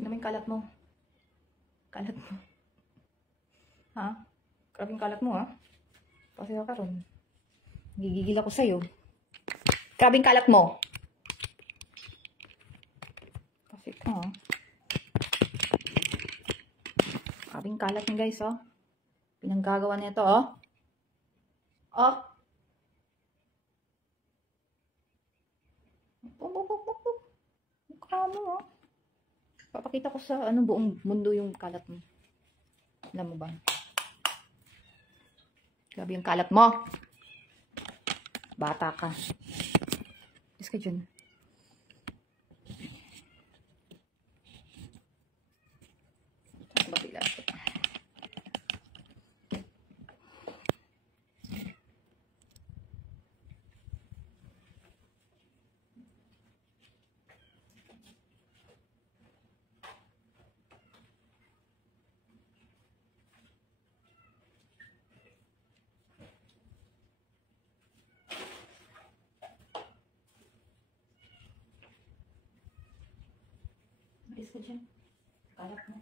Tingnan mo yung kalat mo. Kalat mo. Ha? Grabe yung kalat mo, ha? Kasi ka ron. Gigigil ako sa'yo. Grabe yung kalat mo. Kasi ka, ha? Grabe yung kalat niya, guys, oh. Pinanggagawa niya ito, oh. Oh. Mukha mo, oh. Papakita ko sa buong mundo yung kalat mo. Alam mo ba? Grabe yung kalat mo. Bata ka. Is ka dyan. Bakila. Is ka dyan. Kalat mo.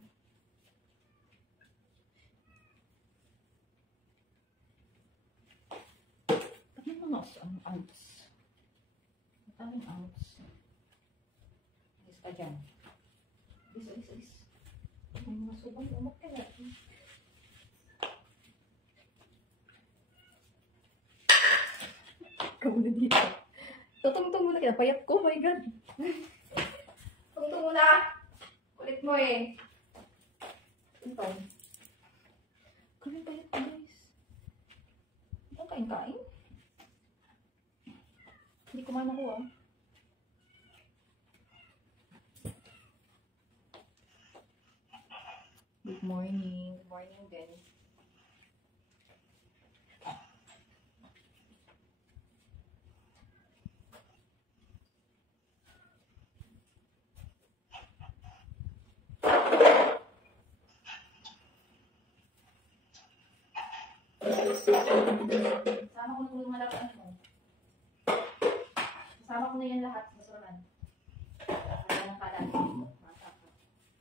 Ang ounce. Ang ounce. Is ka dyan. Is. Ang mga subang umok ka na. Kamuna dito. Tutungtong muna kita. Payat ko. Oh my God. Tungtong muna. Kulit mo eh. Tungtong. Kami payat ko, guys. Ito kain-kain. Hindi kumain ako, ah. Good morning. Good morning din. Sama ko na yung malakaan mo. Sama ko na yan lahat. Masuraman. Kaya ng kalan.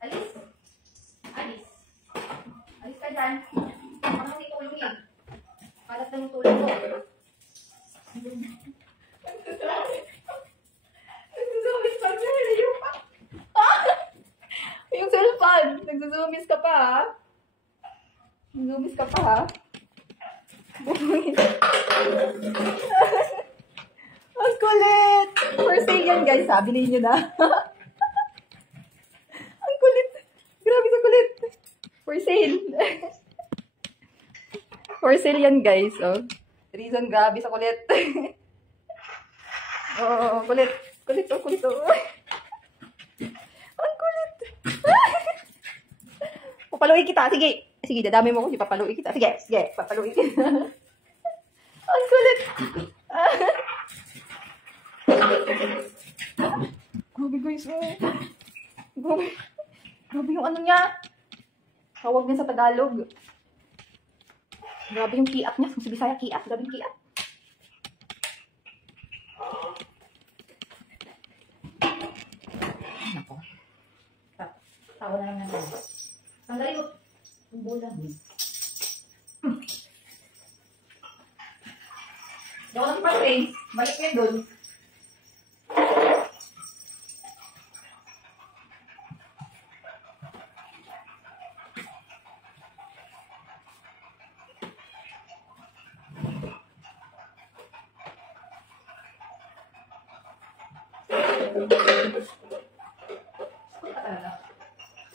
Alis! Alis! Alis ka dyan. Parang hindi tulong yan. Kalat lang yung tulong ko. Nagsusumis pa siya. Yung cellphone. Nagsusumis ka pa, ha? Nagsusumis ka pa, ha? Ang kulit! For sale yan, guys. Sabi ninyo na. Ang kulit. Grabe sa kulit. For sale. For sale yan, guys. Oh. Reason, grabe sa kulit. Oh, kulit. Kulit, oh, kulit, oh. Ang kulit. Papaluin kita. Sige. Sige, dadami mo ko. Papaluin kita. Sige. Papaluin kita. Ang kulit. Grabe, guys. Grabe yung ano niya. Tawag niya sa Tagalog. Grabe yung kiat niya. Sa Bisaya, kiat. Grabe yung kiat. Nako. Tawa na lang natin. Tanggalin mo. Ang bulan. Hindi ako nakipag-face. Balik niya doon.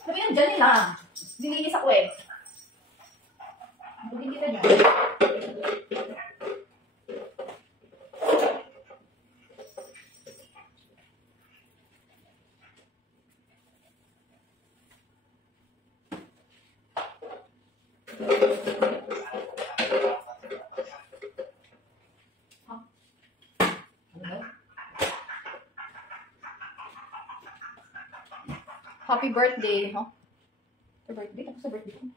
Sabi yan, dyan nila. Dinilis ako eh. Bugin kita dyan. Happy birthday, huh? Sa birthday? Ako sa birthday ko.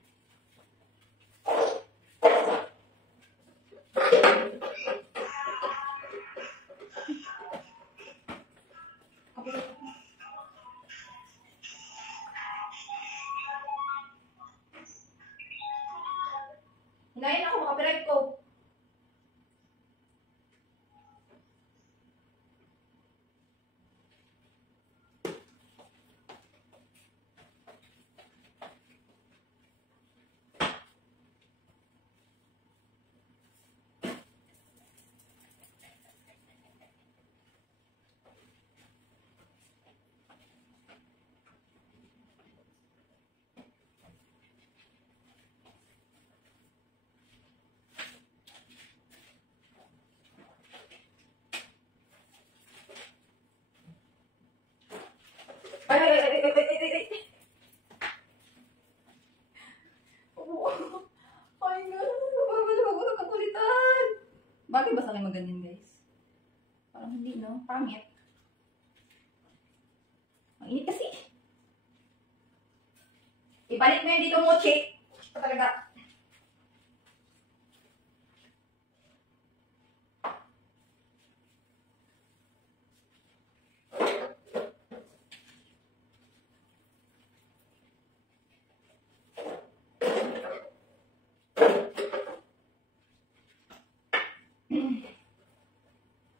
Ngayon ako, makapiright ko. Ay. Oo. Ay, nga. Huwag mo kakulitan. Bakit ba sa akin maganyan, guys? Parang hindi, no? Pangit. Ang init kasi. Ibalik mo yun dito, Mochi. Ito talaga.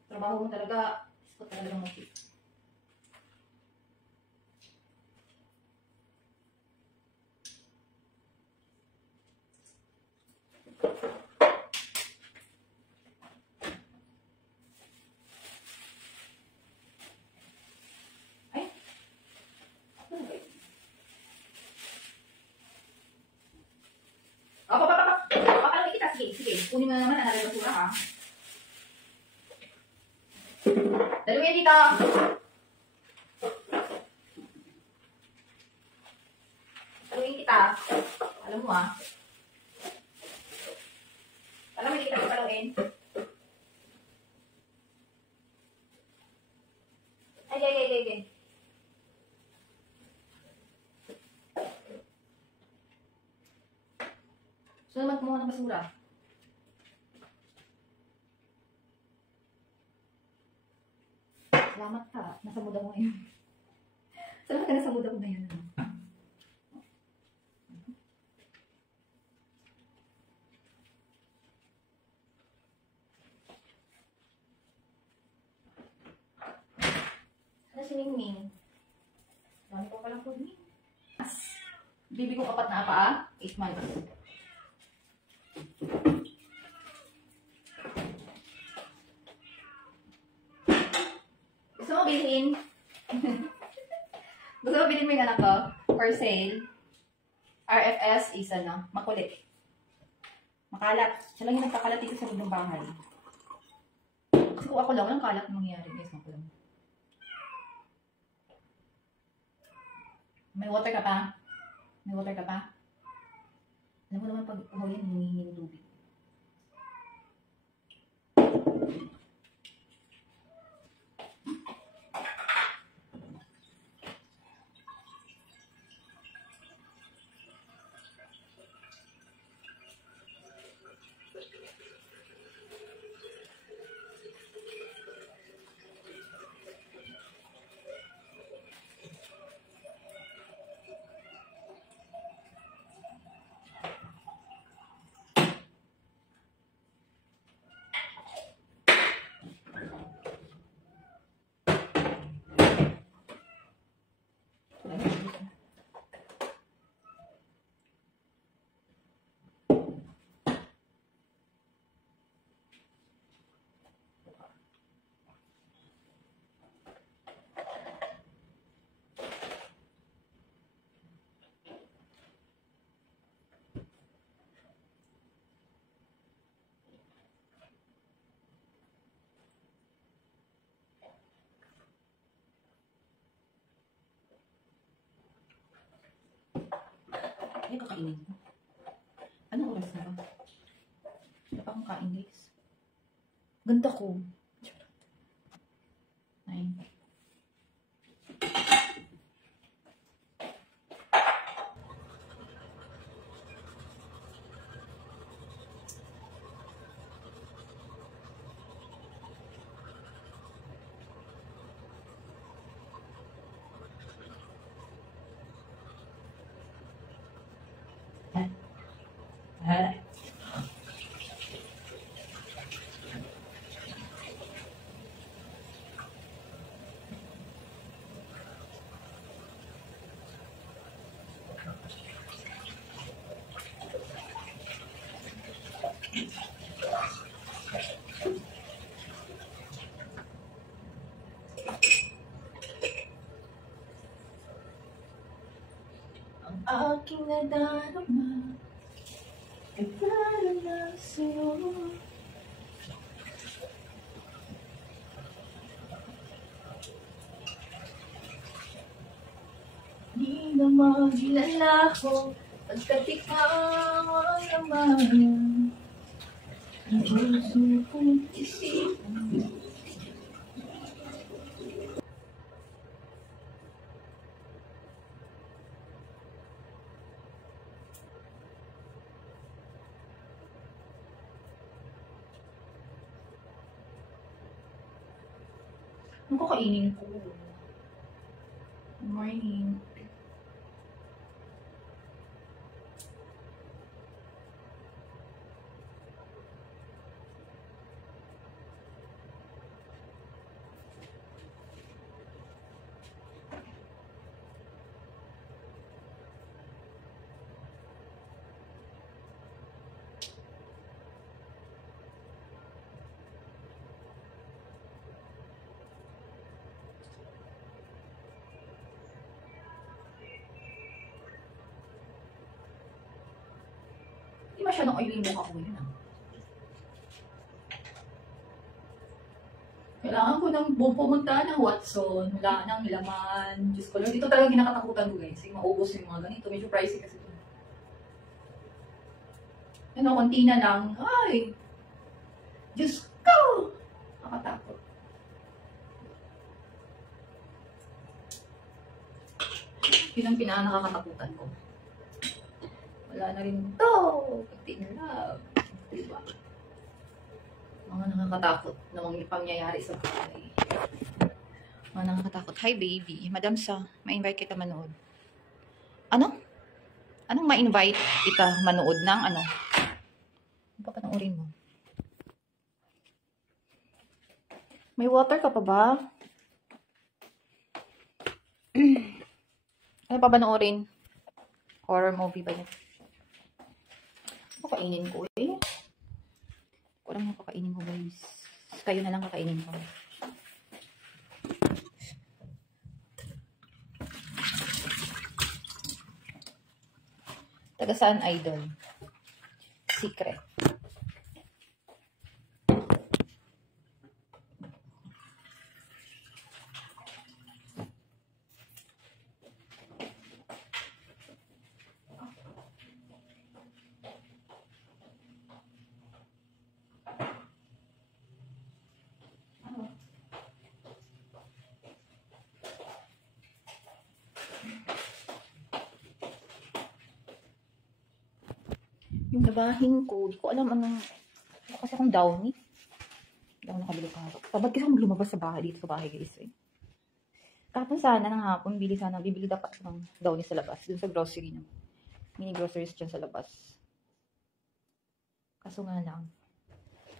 Trabaho mo talaga. Isko talaga ng Mochi. Papakalawin kita. Sige. Kunin mo na naman. Nalagay basura ka. Daluyan dito. Daluyan kita. Alam mo ah. Alam mo hindi kita papaluin. Ay. So naman kumuha ng basura. Salamat ka. Nasa muda mo ngayon. Salamat ka nasa muda ko ngayon. Ano si Mingming? Dami ko palang food ni. Bibi ko kapat na pa 8 months. Gusto mo bilhin? Gusto mo bilhin mo yung anak ko? For sale. RFS is ano, makulit. Makalat. Siya lang yung nagkakalat dito sa loob ng bahay. Kasi kung ako lang, walang kalat na mangyayari. Guys, ako lang. May water ka pa? May water ka pa? Alam mo naman pag uhaw yan, hinihingi ng tubig. Ay, kakainin ko. Anong oras na ba? Wala pa akong kain, guys. Ganda ko. Ay. aking nadarama ay para lang sa'yo. Di na magilala ko pagkat ikaw ang laman ang puso kong isipan. Ano kakainin ko? Good morning. Hindi masyadong oily yung mukha ko yun. Kailangan ko nang pumunta ng Watson. Wala nang laman. Diyos ko, dito talaga ginakatakutan ko guys. Yung maubos yung mga ganito. Medyo pricey kasi ito. Ano, konti na lang. Ay! Diyos ko! Nakatakot. Yun ang pinaka-nakakatakutan ko. Wala na rin ito. Pati na lang. Diba? Mga nakakatakot na mga pangyayari sa buhay. Mga nakakatakot. Hi, baby. Madam Sa, ma-invite kita manood. Ano? Anong ma-invite kita manood ng ano? Ano pa panoorin mo? May water ka pa ba? Ano pa ba panoorin? Horror movie ba yun? Ano kainin ko eh? Kurang yung kakainin ko guys. Kayo na lang kakainin ko. Taga saan idol? Secret. Yung labahin ko, di ko alam anong, kasi akong downy. Hindi ako nakabili pa. Tabad kasi akong lumabas sa bahay, dito sa bahay guys eh. Kapon sana ng hapon, bibili dapat ng downy sa labas, dun sa grocery ng mini groceries dyan sa labas. Kaso nga lang,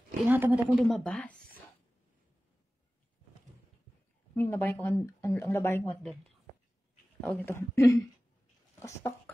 tinatamad akong lumabas. Yung labahin ko, ang labahin ko at doon. Tawag nito. Kastok.